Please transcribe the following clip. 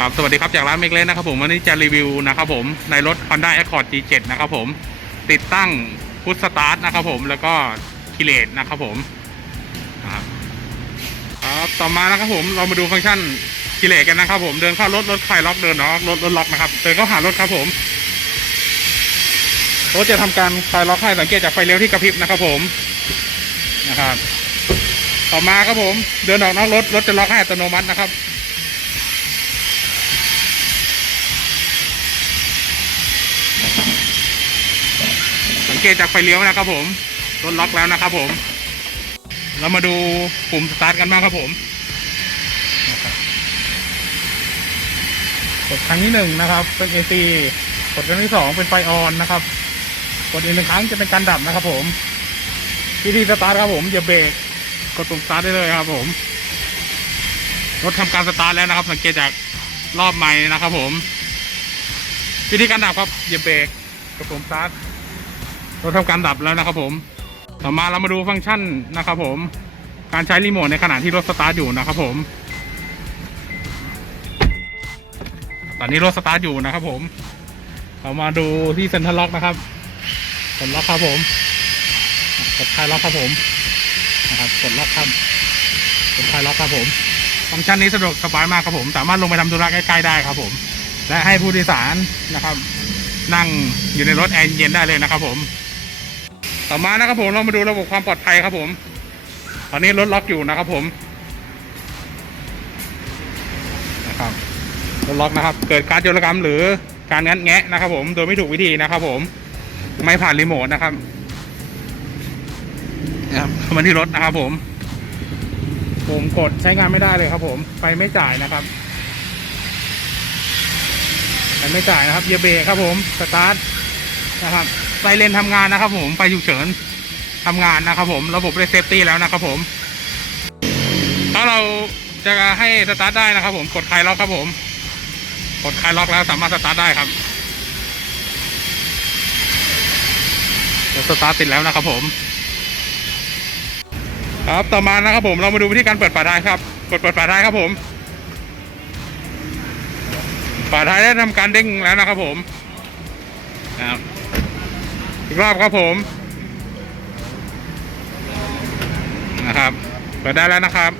ครับสวัสดีครับจากร้านเมกเลนนะครับผมวันนี้จะรีวิวนะครับผมในรถ Honda Accord G7 นะครับผมติดตั้งพุทสตาร์ทนะครับผมแล้วก็คิเลตนะครับผมครับต่อมานะครับผมเรามาดูฟังก์ชันคิเลตกันนะครับผมเดินเข้ารถรถไฟล็อกเดินออกรถรถล็อกนะครับเดินเข้าหารถครับผมรถจะทำการคลายล็อกให้สังเกตจากไฟเลี้ยวที่กระพริบนะครับผมนะครับต่อมาครับผมเดินออกนอกรถรถจะล็อกให้อัตโนมัตินะครับ เกตจากไฟเลี้ยวนะครับผมรถล็อกแล้วนะครับผม เรามาดูปุ่มสตาร์ทกันบ้างครับผมกดครั้งที่หนึ่งนะครับ เป็น AC กดครั้งที่สองเป็นไฟออนนะครับ กดอีกหนึ่งครั้งจะเป็นการดับนะครับผมวิธีสตาร์ทครับผมอย่าเบรกกดปุ่มสตาร์ทได้เลยครับผมรถทำการสตาร์ทแล้วนะครับ สังเกตจากรอบไม้นะครับผม วิธีการดับครับอย่าเบรกกดปุ่มสตาร์ท เราทำการดับแล้วนะครับผม ต่อมาเรามาดูฟังก์ชันนะครับผม การใช้รีโมทในขณะที่รถสตาร์ทอยู่นะครับผม ตอนนี้รถสตาร์ทอยู่นะครับผม เรามาดูที่เซ็นทรัลล็อกนะครับกดล็อกครับผม กดคลายล็อกครับผมนะครับกดล็อกครับกดคลายล็อกครับผม ฟังก์ชันนี้สะดวกสบายมากครับผม สามารถลงไปทำธุระใกล้ๆได้ครับผม และให้ผู้โดยสารนะครับ นั่งอยู่ในรถแอร์เย็นได้เลยนะครับผม ต่อมานะครับผมเรามาดูระบบความปลอดภัยครับผมตอนนี้รถล็อกอยู่นะครับผมนะครับรถล็อกนะครับ เกิดการโจรกรรมหรือการงัดแงะนะครับ ผมโดยไม่ถูกวิธีนะครับ ผมไม่ผ่านรีโมทนะครับนะครับมาที่รถนะครับ ผมผมกดใช้งานไม่ได้เลยครับ ผมไฟไม่จ่ายนะครับไฟไม่จ่ายนะครับเยเบรครับผมสตาร์ท นะครับไซเรนทำงานนะครับ ผมไฟฉุกเฉินทำงานนะครับ ผมระบบเรเซฟตี้แล้วนะครับ ผม ถ้าเราจะให้สตาร์ทได้นะครับ ผมกดคลายล็อกครับผม กดคลายล็อกแล้วสามารถสตาร์ทได้ครับสตาร์ทติดแล้วนะครับ ผม ครับต่อมานะครับ ผมเรามาดูวิธีการเปิดฝาท้ายครับ กดเปิดฝาท้ายครับผมฝาท้ายได้ทำการเด้งแล้วนะครับ ผมครับ อีกรอบครับผม นะครับ เปิดได้แล้วนะครับ